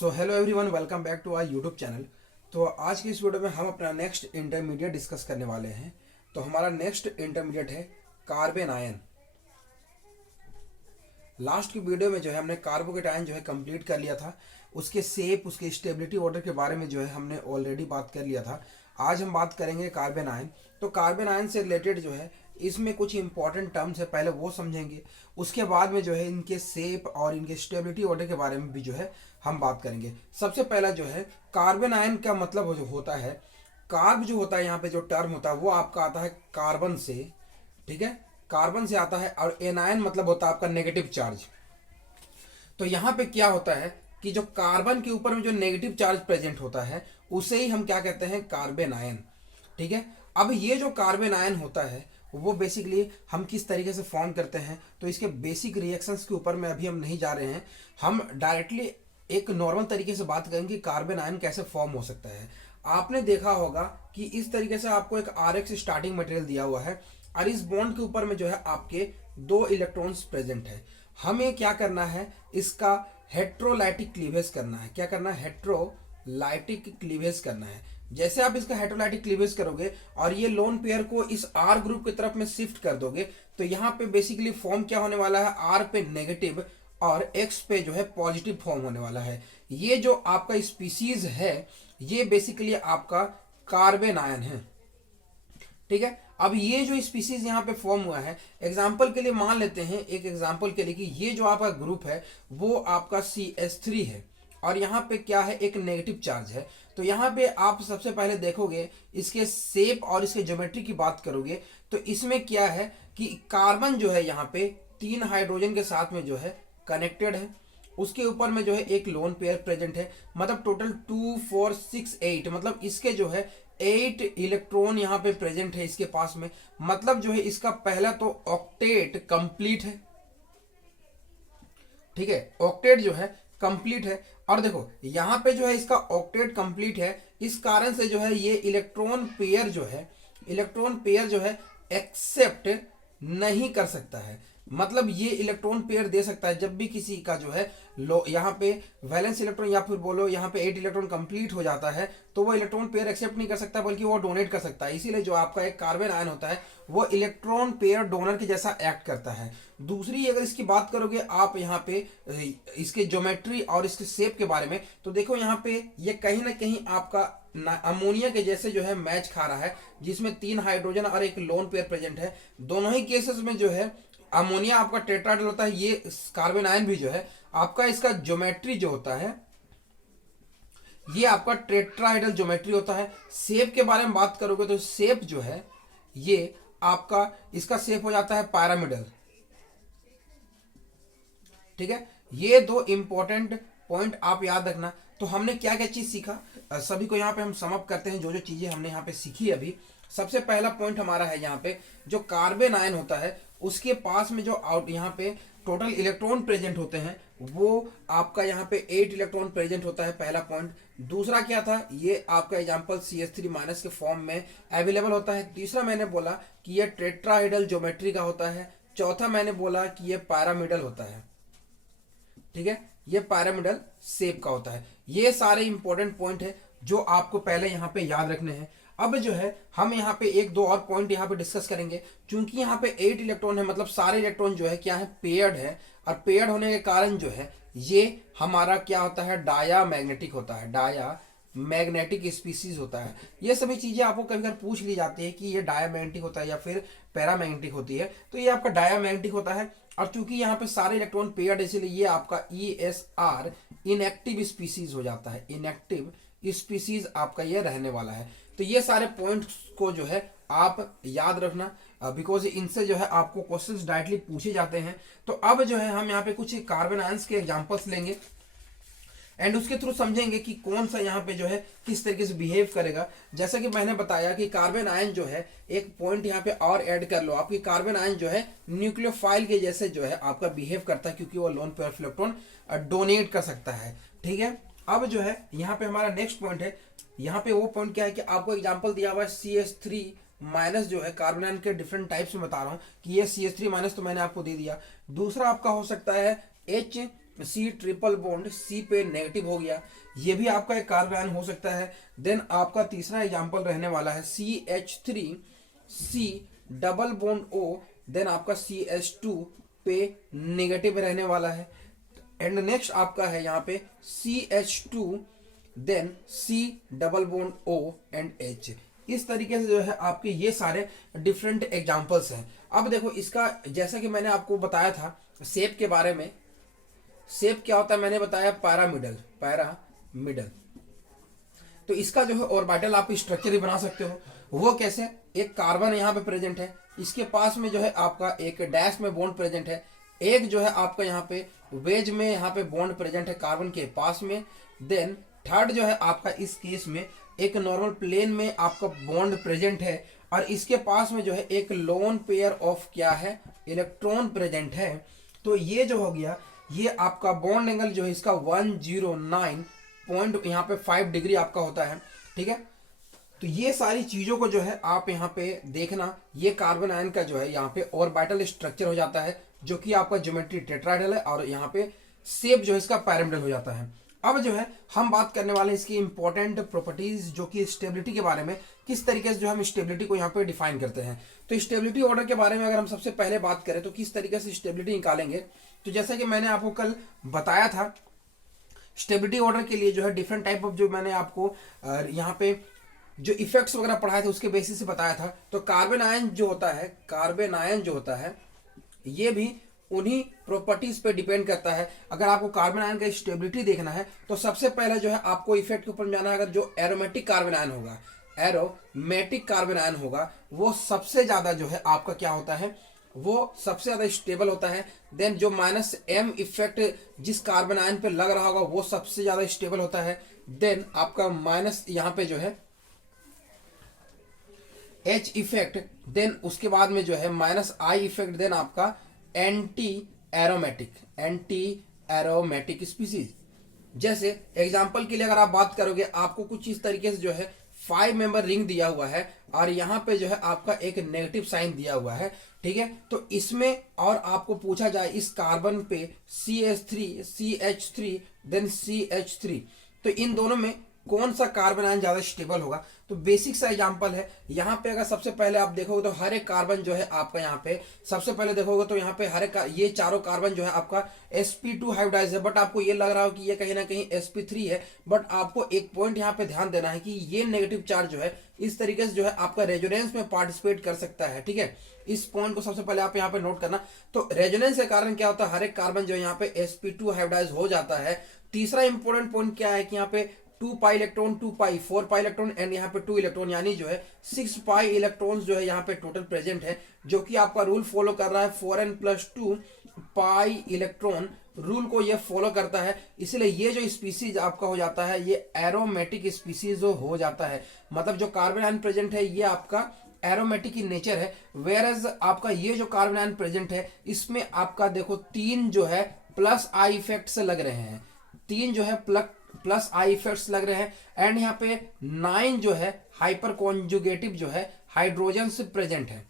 So hello everyone, welcome back to our YouTube channel. तो आज की इस वीडियो में हम अपना नेक्स्ट इंटरमीडिएट डिस्कस करने वाले हैं। तो हमारा नेक्स्ट इंटरमीडिएट है कार्बन आयन। लास्ट की वीडियो में जो है हमने कार्बोकेटायन जो है कंप्लीट कर लिया था। उसके शेप, उसके स्टेबिलिटी ऑर्डर के बारे में जो है हमने ऑलरेडी बात कर लिया था। आज हम बात करेंगे कार्बन आयन। तो कार्बन आयन से रिलेटेड जो है इसमें कुछ इंपॉर्टेंट टर्म्स है, पहले वो समझेंगे। उसके बाद में जो है इनके शेप और इनके स्टेबिलिटी ऑर्डर के बारे में भी जो है हम बात करेंगे। सबसे पहला जो है कार्बन आयन का मतलब जो होता है, कार्ब जो होता है यहाँ पे जो टर्म होता है वो आपका आता है कार्बन से, ठीक है, कार्बन से आता है। और एनायन मतलब होता है आपका नेगेटिव चार्ज। तो यहाँ पे क्या होता है कि जो कार्बन के ऊपर में जो नेगेटिव चार्ज प्रेजेंट होता है उसे ही हम क्या कहते हैं, कार्बन आयन, ठीक है। अब ये जो कार्बन आयन होता है वो बेसिकली हम किस तरीके से फॉर्म करते हैं, तो इसके बेसिक रिएक्शंस के ऊपर में अभी हम नहीं जा रहे हैं। हम डायरेक्टली एक नॉर्मल तरीके से बात करेंगे कि कार्बन आयन कैसे फॉर्म हो सकता है। आपने देखा होगा कि इस तरीके से आपको एक RX स्टार्टिंग मटेरियल दिया हुआ है और इस बॉन्ड के ऊपर में जो है आपके 2 इलेक्ट्रॉन्स प्रेजेंट है। हमें क्या करना है, इसका हेट्रोलाइटिक क्लीवेज करना है। क्या करना है, हेट्रोलाइटिक क्लीवेज करना है। जैसे आप इसका हेट्रोलाइटिक क्लीवेज करोगे और ये लोन पेयर को इस R ग्रुप की तरफ में शिफ्ट कर दोगे तो यहाँ पे बेसिकली फॉर्म क्या होने वाला है, R पे नेगेटिव और X पे जो है पॉजिटिव फॉर्म होने वाला है। ये जो आपका स्पीसीज है ये बेसिकली आपका कार्बन आयन है, ठीक है। अब ये जो स्पीसीज यहाँ पे फॉर्म हुआ है, एग्जाम्पल के लिए मान लेते हैं, एक एग्जाम्पल के लिए कि ये जो आपका ग्रुप है वो आपका CH3 है और यहाँ पे क्या है, एक नेगेटिव चार्ज है। तो यहाँ पे आप सबसे पहले देखोगे इसके शेप और इसके ज्योमेट्री की बात करोगे तो इसमें क्या है कि कार्बन जो है यहाँ पे 3 हाइड्रोजन के साथ में जो है कनेक्टेड है। उसके ऊपर में जो है एक लोन पेयर प्रेजेंट है, मतलब टोटल 2 4 6 8, मतलब इसके जो है 8 इलेक्ट्रॉन यहाँ पे प्रेजेंट है इसके पास में। मतलब जो है इसका पहला तो ऑक्टेट कंप्लीट है, ठीक है, ऑक्टेट जो है कंप्लीट है। और देखो यहाँ पे जो है इसका ऑक्टेट कंप्लीट है, इस कारण से जो है ये इलेक्ट्रॉन पेयर जो है एक्सेप्ट नहीं कर सकता है। मतलब ये इलेक्ट्रॉन पेयर दे सकता है जब भी किसी का जो है लो यहाँ पे वैलेंस इलेक्ट्रॉन या फिर बोलो यहाँ पे 8 इलेक्ट्रॉन कंप्लीट हो जाता है तो वो इलेक्ट्रॉन पेयर एक्सेप्ट नहीं कर सकता बल्कि वो डोनेट कर सकता है। इसीलिए जो आपका एक कार्बन आयन होता है वो इलेक्ट्रॉन पेयर डोनर के जैसा एक्ट करता है। दूसरी अगर इसकी बात करोगे आप यहाँ पे इसके ज्योमेट्री और इसके शेप के बारे में, तो देखो यहाँ पे ये कहीं ना कहीं आपका अमोनिया के जैसे जो है मैच खा रहा है, जिसमें 3 हाइड्रोजन और एक लोन पेयर प्रेजेंट है। दोनों ही केसेस में जो है अमोनिया आपका टेट्राहेड्रल होता है, ये कार्बन आयन भी जो है आपका इसका ज्योमेट्री जो होता है ये आपका टेट्राहेड्रल ज्योमेट्री होता है। शेप के बारे में बात करोगे तो शेप जो है ये आपका इसका शेप हो जाता है पिरामिडल, ठीक है। ये 2 इंपॉर्टेंट पॉइंट आप याद रखना। तो हमने क्या क्या चीज सीखा, सभी को यहाँ पे हम सम अप करते हैं जो जो चीजें हमने यहाँ पे सीखी अभी। सबसे पहला पॉइंट हमारा है यहाँ पे जो कार्बन आयन होता है उसके पास में जो आउट यहाँ पे टोटल इलेक्ट्रॉन प्रेजेंट होते हैं वो आपका यहाँ पे 8 इलेक्ट्रॉन प्रेजेंट होता है, पहला पॉइंट। दूसरा क्या था, ये आपका एग्जांपल CH3 माइनस के फॉर्म में अवेलेबल होता है। तीसरा मैंने बोला कि ये टेट्राहेड्रल ज्योमेट्री का होता है। चौथा मैंने बोला कि ये पिरामिडल होता है, ठीक है, ये पिरामिडल शेप का होता है। ये सारे इंपॉर्टेंट पॉइंट है जो आपको पहले यहाँ पे याद रखने हैं। अब जो है हम यहाँ पे 1-2 और पॉइंट यहाँ पे डिस्कस करेंगे। क्योंकि यहाँ पे 8 इलेक्ट्रॉन है, मतलब सारे इलेक्ट्रॉन जो है क्या है, पेयर्ड है। और पेयर्ड होने के कारण जो है ये हमारा क्या होता है, डाया मैग्नेटिक होता है, डाया मैग्नेटिक स्पीसीज होता है। ये सभी चीजें आपको कभी कभी पूछ ली जाती है कि ये डायामैग्नेटिक होता है या फिर पैरामैग्नेटिक होती है, तो ये आपका डायामैग्नेटिक होता है। और चूंकि यहाँ पे सारे इलेक्ट्रॉन पेयर्ड है इसलिए ये आपका ESR इनएक्टिव स्पीसीज हो जाता है, इनएक्टिव स्पीसीज आपका ये रहने वाला है। तो ये सारे पॉइंट्स को जो है आप याद रखना, बिकॉज इनसे जो है आपको क्वेश्चंस डायरेक्टली पूछे जाते हैं। तो अब जो है हम यहाँ पे कुछ कार्बन आयंस के एग्जांपल्स लेंगे एंड उसके थ्रू समझेंगे कि कौन सा यहाँ पे जो है किस तरीके से बिहेव करेगा। जैसा कि मैंने बताया कि कार्बन आयन जो है, एक पॉइंट यहाँ पे और ऐड कर लो आपकी, कार्बन आयन जो है न्यूक्लियोफाइल के जैसे जो है आपका बिहेव करता है क्योंकि वो lone pair of electron donate कर सकता है, ठीक है। अब जो है यहाँ पे हमारा नेक्स्ट पॉइंट है, यहाँ पे वो पॉइंट क्या है कि आपको एग्जाम्पल दिया हुआ है CH3 माइनस जो है कार्बन आयन के डिफरेंट टाइप्स में बता रहा हूँ कि ये CH3 माइनस तो मैंने आपको दे दिया। दूसरा आपका हो सकता है H C triple bond C पे नेगेटिव हो गया, ये भी आपका एक कार्बन आयन हो सकता है। देन आपका तीसरा एग्जांपल रहने वाला है CH3 C double bond O, then आपका CH2 पे नेगेटिव रहने वाला है। एंड नेक्स्ट आपका है यहाँ पे CH2 then C double bond O and H। इस तरीके से जो है आपके ये सारे डिफरेंट एग्जांपल्स हैं। अब देखो इसका, जैसा कि मैंने आपको बताया था शेप के बारे में, शेप क्या होता है मैंने बताया, पैरामिडल। तो इसका जो है ऑर्बिटल आप स्ट्रक्चर भी बना सकते हो। वो कैसे, एक कार्बन यहाँ पे प्रेजेंट है, इसके पास में जो है आपका एक डैश में बॉन्ड प्रेजेंट है, एक जो है आपका यहाँ पे वेज में यहाँ पे बॉन्ड प्रेजेंट है कार्बन के पास में। देन थर्ड जो है आपका इस केस में एक नॉर्मल प्लेन में आपका बॉन्ड प्रेजेंट है, और इसके पास में जो है एक लोन पेयर ऑफ क्या है, इलेक्ट्रॉन प्रेजेंट है। तो ये जो हो गया, ये आपका बॉन्ड एंगल जो है इसका 109 पॉइंट यहाँ पे 5 डिग्री आपका होता है। ठीक है, तो ये सारी चीजों को जो है आप यहाँ पे देखना, ये कार्बन आयन का जो है यहाँ पे ऑर्बिटल स्ट्रक्चर हो जाता है, जो कि आपका ज्योमेट्री टेट्राहेड्रल है, और यहाँ पे शेप जो है इसका पैरामिडल हो जाता है। अब जो है हम बात करने वाले हैं इसकी इंपॉर्टेंट प्रॉपर्टीज, जो कि स्टेबिलिटी के बारे में, किस तरीके से जो हम स्टेबिलिटी को यहाँ पे डिफाइन करते हैं। तो स्टेबिलिटी ऑर्डर के बारे में अगर हम सबसे पहले बात करें तो किस तरीके से स्टेबिलिटी निकालेंगे, तो जैसा कि मैंने आपको कल बताया था, स्टेबिलिटी ऑर्डर के लिए जो है डिफरेंट टाइप ऑफ, जो मैंने आपको यहाँ पे जो इफेक्ट्स वगैरह पढ़ाए थे उसके बेसिस से बताया था। तो कार्बन आयन जो होता है ये भी उन्हीं प्रॉपर्टीज पे डिपेंड करता है। अगर आपको कार्बन आयन का स्टेबिलिटी देखना है तो सबसे पहले जो है आपको इफेक्ट के ऊपर जाना है। अगर जो एरोमेटिक कार्बन आयन होगा वो सबसे ज्यादा जो है आपका क्या होता है, वो सबसे ज्यादा स्टेबल होता है। देन जो -M इफेक्ट जिस कार्बन आयन पे लग रहा होगा वो सबसे ज्यादा स्टेबल होता है। देन आपका माइनस यहाँ पे जो है H इफेक्ट, देन उसके बाद में जो है -I इफेक्ट, देन आपका एंटी एरोमेटिक स्पीसीज। जैसे एग्जांपल के लिए अगर आप बात करोगे, आपको कुछ इस तरीके से जो है 5 मेंबर रिंग दिया हुआ है, और यहाँ पे जो है आपका एक नेगेटिव साइन दिया हुआ है। ठीक है, तो इसमें और आपको पूछा जाए इस कार्बन पे CH3 देन CH3, तो इन दोनों में कौन सा कार्बन आयन ज्यादा स्टेबल होगा। तो बेसिक सा एग्जांपल है, यहाँ पे अगर सबसे पहले आप देखोगे तो हर एक कार्बन जो है आपका यहाँ पे सबसे पहले देखोगे तो यहाँ पे हर एक ये चारों कार्बन जो है आपका sp2 हाइब्रिडाइज है, बट आपको ये लग रहा हो कि ये कहीं ना कहीं sp3 है। बट आपको एक पॉइंट यहाँ पे ध्यान देना है कि ये नेगेटिव चार्ज जो है इस तरीके से जो है आपका रेजोनेंस में पार्टिसिपेट कर सकता है। ठीक है, इस पॉइंट को सबसे पहले आप यहाँ पे नोट करना। तो रेजोनेंस के कारण क्या होता है, हर एक कार्बन जो है यहाँ पे sp2 हाइब्रिडाइज हो जाता है। तीसरा इंपॉर्टेंट पॉइंट क्या है कि यहाँ पे 2 pi electron, 2 pi 4 pi electron and यहाँ पे 2 इलेक्ट्रॉन, यानी जो है 6 पाई इलेक्ट्रॉन्स जो है यहाँ पे टोटल प्रेजेंट है, जो कि आपका रूल फॉलो कर रहा है 4n+2 पाई इलेक्ट्रॉन रूल को ये फॉलो करता है। इसलिए ये जो स्पीसीज आपका हो जाता है ये एरोमेटिक स्पीसीज हो जाता है। मतलब जो कार्बन आयन प्रेजेंट है ये आपका एरोमेटिक की नेचर है। वेयर एज आपका ये जो कार्बन आयन प्रेजेंट है इसमें आपका देखो 3 जो है +I इफेक्ट से लग रहे हैं, 3 जो है +I इफेक्ट्स लग रहे हैं, एंड यहाँ पे 9 जो है हाइपर कॉन्जुगेटिव जो है हाइड्रोजन से प्रेजेंट है।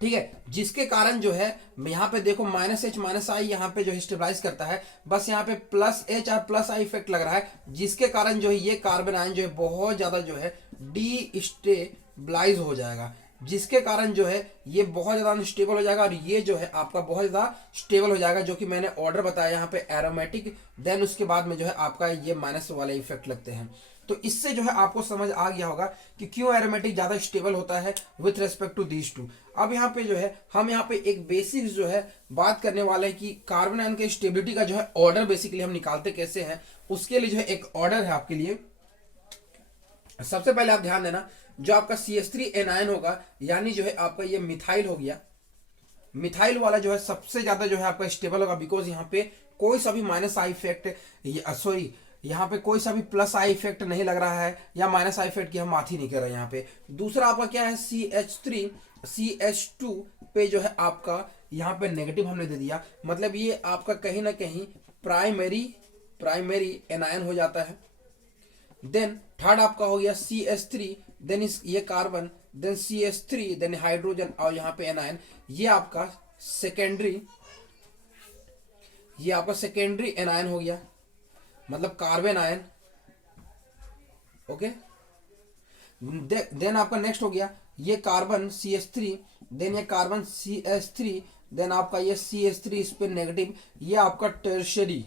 ठीक है, जिसके कारण जो है यहाँ पे देखो -H -I यहाँ पे जो स्टेबलाइज करता है, बस यहाँ पे +H और +I इफेक्ट लग रहा है, जिसके कारण जो है ये कार्बन आयन जो है बहुत ज्यादा जो है डीस्टेबलाइज हो जाएगा, जिसके कारण जो है ये बहुत ज्यादा अनस्टेबल हो जाएगा, और ये जो है आपका बहुत ज्यादा स्टेबल हो जाएगा, जो कि मैंने ऑर्डर बताया यहाँ पे एरोमेटिक। देन उसके बाद में जो है आपका ये माइनस वाले इफेक्ट लगते हैं। तो इससे जो है आपको समझ आ गया होगा कि क्यों एरोमेटिक ज्यादा स्टेबल होता है with respect to these two. अब यहाँ पे जो है हम यहाँ पे एक बेसिक जो है बात करने वाले हैं कि कार्बन आयन के स्टेबिलिटी का जो है ऑर्डर बेसिकली हम निकालते कैसे हैं। उसके लिए जो है एक ऑर्डर है आपके लिए। सबसे पहले आप ध्यान देना, जो आपका CH3 एनायन होगा, यानी जो है आपका ये मिथाइल हो गया, मिथाइल वाला जो है सबसे ज्यादा जो है आपका स्टेबल होगा, बिकॉज यहाँ पे कोई सा भी -I इफेक्ट, सॉरी यहाँ पे कोई सा भी +I इफेक्ट नहीं लग रहा है, या -I इफेक्ट की हम बात ही नहीं कर रहे यहाँ पे। दूसरा आपका क्या है, CH3 CH2 पे जो है आपका यहाँ पे नेगेटिव हमने दे दिया, मतलब ये आपका कहीं ना कहीं प्राइमरी एनायन हो जाता है। देन थर्ड आपका हो गया CH3, देन इस ये carbon, then CH3, then hydrogen, और यहाँ पे एनायन, ये आपका सेकेंडरी ये आपका सेकेंडरी एनायन हो गया, मतलब कार्बन आयन। ओके, देन आपका नेक्स्ट हो गया ये कार्बन CH3, देन ये कार्बन CH3, देन आपका ये CH3 इस पे नेगेटिव, ये आपका टर्शरी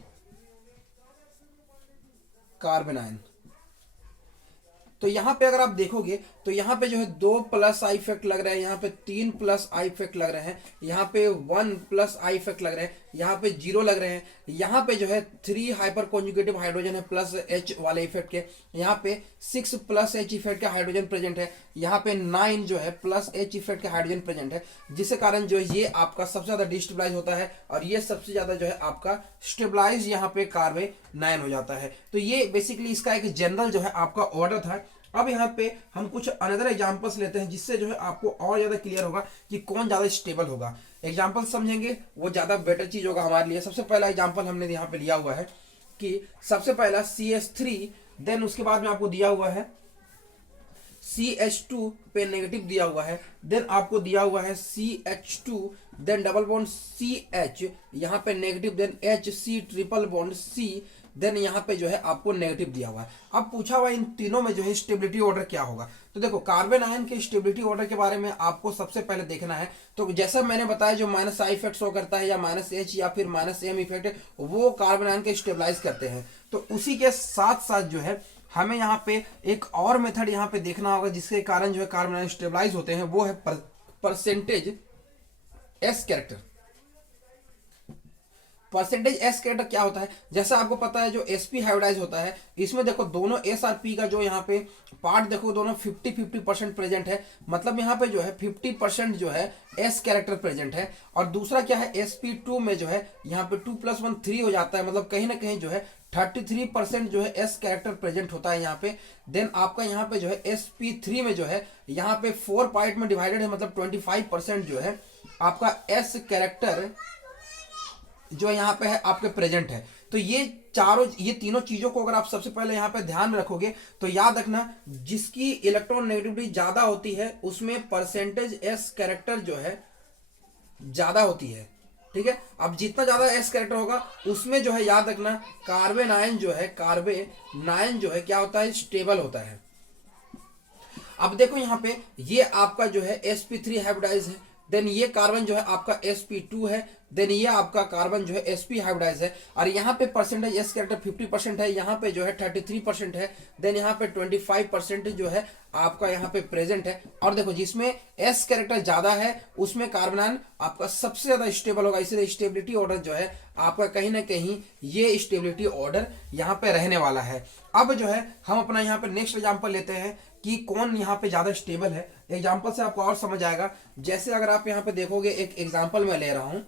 कार्बन आयन। तो यहाँ पे अगर आप देखोगे तो यहाँ पे जो है 2 प्लस आई इफेक्ट लग रहा है, यहाँ पे 3 प्लस आई इफेक्ट लग रहे हैं, यहाँ पे 1 प्लस आई इफेक्ट लग रहे हैं, यहाँ पे 0 लग रहे हैं, यहाँ पे जो है 3 हाइपर कॉन्जुगेटिव हाइड्रोजन है प्लस H वाले इफेक्ट के, यहाँ पे 6 प्लस H इफेक्ट के हाइड्रोजन प्रेजेंट है, यहाँ पे 9 जो है प्लस H इफेक्ट के हाइड्रोजन प्रेजेंट है, जिसके कारण जो है ये आपका सबसे ज्यादा डिस्टेबलाइज होता है और ये सबसे ज्यादा जो है आपका स्टेबलाइज यहाँ पे कार्बन आयन हो जाता है। तो ये बेसिकली इसका एक जनरल जो है आपका ऑर्डर था। अब यहाँ पे हम कुछ अनदर एग्जांपल्स लेते हैं जिससे जो है आपको और ज्यादा क्लियर होगा कि कौन ज्यादा स्टेबल होगा। एग्जांपल समझेंगे वो ज्यादा बेटर चीज होगा हमारे लिए। सबसे पहला एग्जांपल हमने यहाँ पे लिया हुआ है कि सबसे पहला CH3, देन उसके बाद में आपको दिया हुआ है CH2 पे नेगेटिव दिया हुआ है, देन आपको दिया हुआ है CH2, then double bond CH, यहाँ पे negative, then HC triple bond C, then यहाँ पे जो है आपको नेगेटिव दिया हुआ है। अब पूछा हुआ इन तीनों में जो है स्टेबिलिटी ऑर्डर क्या होगा। तो देखो कार्बन आयन के स्टेबिलिटी ऑर्डर के बारे में आपको सबसे पहले देखना है। तो जैसा मैंने बताया जो माइनस आई इफेक्ट शो करता है या -H या फिर -M इफेक्ट, वो कार्बन आयन के स्टेबलाइज करते हैं। तो उसी के साथ साथ जो है हमें यहाँ पे एक और मेथड यहाँ पे देखना होगा जिसके कारण जो है कार्बन आयन स्टेबलाइज होते हैं, वो है percentage S character. Percentage S character क्या होता है, जैसा आपको पता है जो sp हाइब्रिडाइज होता है, इसमें देखो दोनों S और P का जो यहाँ पे पार्ट देखो दोनों 50-50% प्रेजेंट है, मतलब यहाँ पे जो है 50% जो है S कैरेक्टर प्रेजेंट है। और दूसरा क्या है sp2 में जो है यहाँ पे 2 + 1 3 हो जाता है, मतलब कहीं ना कहीं जो है 33% जो है S कैरेक्टर प्रेजेंट होता है यहाँ पे। देन आपका यहाँ पे जो है sp3 में जो है यहाँ पे 4 पार्ट में डिवाइडेड है, मतलब 25% जो है आपका S कैरेक्टर जो यहाँ पे है आपके प्रेजेंट है। तो ये तीनों चीजों को अगर आप सबसे पहले यहाँ पे ध्यान में रखोगे तो याद रखना जिसकी इलेक्ट्रॉन नेगेटिविटी ज्यादा होती है उसमें परसेंटेज S कैरेक्टर जो है ज्यादा होती है। ठीक है, अब जितना ज्यादा S कैरेक्टर होगा उसमें जो है याद रखना कार्बन आयन जो है क्या होता है, स्टेबल होता है। अब देखो यहाँ पे ये आपका जो है sp3 हाइब्रिडाइज है, देन ये कार्बन जो है आपका sp2 है, देन ये आपका कार्बन जो है sp हाइब्रिडाइज है, और यहाँ पे परसेंटेज S कैरेक्टर 50% है, यहाँ पे जो है 33% है, देन यहाँ पे 25% जो है आपका यहाँ पे प्रेजेंट है। और देखो जिसमें S कैरेक्टर ज्यादा है उसमें कार्बन आयन आपका सबसे ज्यादा स्टेबल होगा, इसलिए स्टेबिलिटी ऑर्डर जो है आपका कहीं ना कहीं ये स्टेबिलिटी ऑर्डर यहाँ पे रहने वाला है। अब जो है हम अपना यहाँ पे नेक्स्ट एग्जाम्पल लेते हैं कि कौन यहाँ पे ज्यादा स्टेबल है। एग्जाम्पल से आपको और समझ आएगा। जैसे अगर आप यहाँ पे देखोगे एक एग्जाम्पल मैं ले रहा हूं,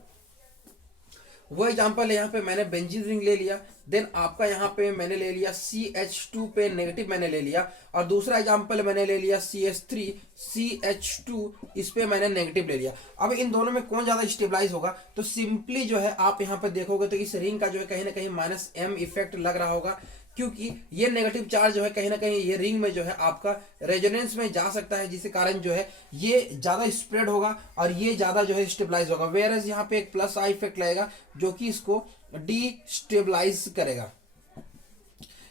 वो एग्जाम्पल यहाँ पे मैंने बेंजीन रिंग ले लिया, देन आपका यहाँ पे मैंने ले लिया CH2 पे नेगेटिव मैंने ले लिया, और दूसरा एग्जाम्पल मैंने ले लिया CH3 CH2 इस पे मैंने नेगेटिव ले लिया। अब इन दोनों में कौन ज्यादा स्टेबलाइज होगा, तो सिंपली जो है आप यहाँ पे देखोगे तो इस रिंग का जो है कहीं ना कहीं -M इफेक्ट लग रहा होगा, क्योंकि ये नेगेटिव चार्ज जो है कहीं ना कहीं ये रिंग में जो है आपका रेजोनेंस में जा सकता है, जिसके कारण जो है ये ज्यादा स्प्रेड होगा और ये ज्यादा जो है स्टेबलाइज होगा। वेयरएज यहाँ पे एक प्लस आई इफेक्ट लगेगा जो कि इसको डिस्टेबलाइज करेगा,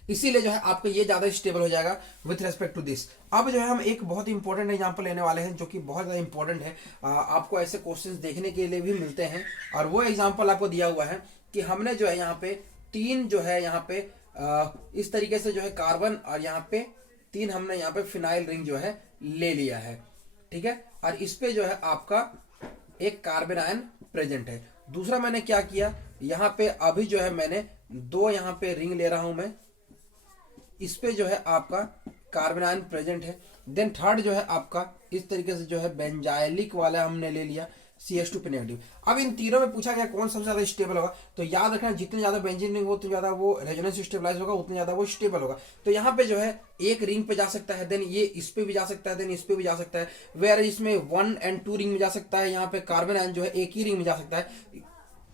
इसीलिए जो है आपको ये ज्यादा स्टेबल हो जाएगा विथ रेस्पेक्ट टू दिस। अब जो है हम एक बहुत ही इंपॉर्टेंट एग्जांपल लेने वाले हैं जो कि बहुत ज्यादा इंपॉर्टेंट है, आपको ऐसे क्वेश्चंस देखने के लिए भी मिलते हैं। और वो एग्जांपल आपको दिया हुआ है कि हमने जो है यहाँ पे 3 जो है यहाँ पे इस तरीके से जो है कार्बन, और यहाँ पे 3 हमने यहाँ पे फिनाइल रिंग जो है ले लिया है। ठीक है, और इस पे जो है आपका एक कार्बन आयन प्रेजेंट है। दूसरा मैंने क्या किया, यहाँ पे अभी जो है मैंने 2 यहाँ पे रिंग ले रहा हूं मैं, इस पे जो है आपका कार्बन आयन प्रेजेंट है। देन थर्ड जो है आपका इस तरीके से जो है बेंजाइलिक वाला हमने ले लिया CH2 पे नेगेटिव। अब इन तीनों में पूछा गया कौन सबसे ज्यादा स्टेबल होगा, तो याद रखना जितने ज्यादा बेंजीन रिंग हो उतने ज्यादा वो रेजोनेंस स्टेबलाइज होगा, उतने ज्यादा वो स्टेबल होगा। तो यहाँ पे जो है एक रिंग पे जा सकता है, देन ये इस पे भी जा सकता है, देन इस पे भी जा सकता है, वेयर इसमें 1 और 2 रिंग में जा सकता है। यहाँ पे कार्बन आयन जो है एक ही रिंग में जा सकता है,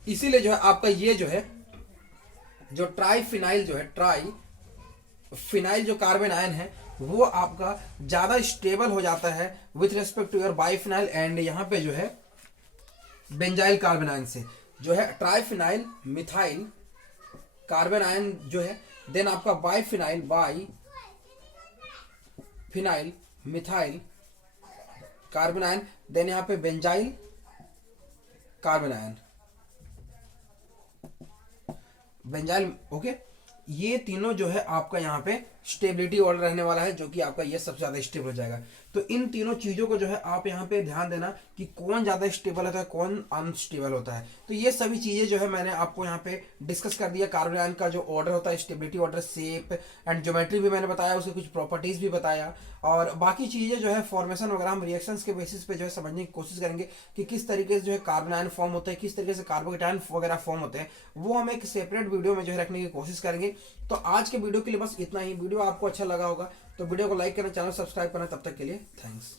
इसीलिए जो है आपका ये जो है जो ट्राइफिनाइल जो कार्बन आयन है वो आपका ज्यादा स्टेबल हो जाता है with respect to your biphenyl and यहाँ पे जो है बेंजाइल कार्बन आयन से। जो है ट्राइफिनाइल मिथाइल कार्बन आयन जो है, देन आपका biphenyl phenyl methyl carbon ion, then यहाँ पे benzyl carbon ion, benzyl. Okay, ये तीनों जो है आपका यहाँ पे स्टेबिलिटी ऑर्डर रहने वाला है, जो कि आपका ये सबसे ज्यादा स्टेबल हो जाएगा। तो इन तीनों चीजों को जो है आप यहाँ पे ध्यान देना कि कौन ज्यादा स्टेबल होता है, कौन अनस्टेबल होता है। तो ये सभी चीजें जो है मैंने आपको यहाँ पे डिस्कस कर दिया। कार्बन आयन का जो ऑर्डर होता है, stability order, shape and geometry भी मैंने बताया, उसके कुछ प्रॉपर्टीज भी बताया, और बाकी चीजें जो है फॉर्मेशन वगैरह हम रिएक्शंस के बेसिस पे जो है समझने की कोशिश करेंगे कि किस तरीके से जो है कार्बन आयन फॉर्म होते हैं, किस तरीके से कार्बोकेटायन वगैरह फॉर्म होते हैं, वो हम एक सेपरेट वीडियो में जो है रखने की कोशिश करेंगे। तो आज के वीडियो के लिए बस इतना ही। वीडियो आपको अच्छा लगा होगा तो वीडियो को लाइक करना, चैनल सब्सक्राइब करना। तब तक के लिए थैंक्स।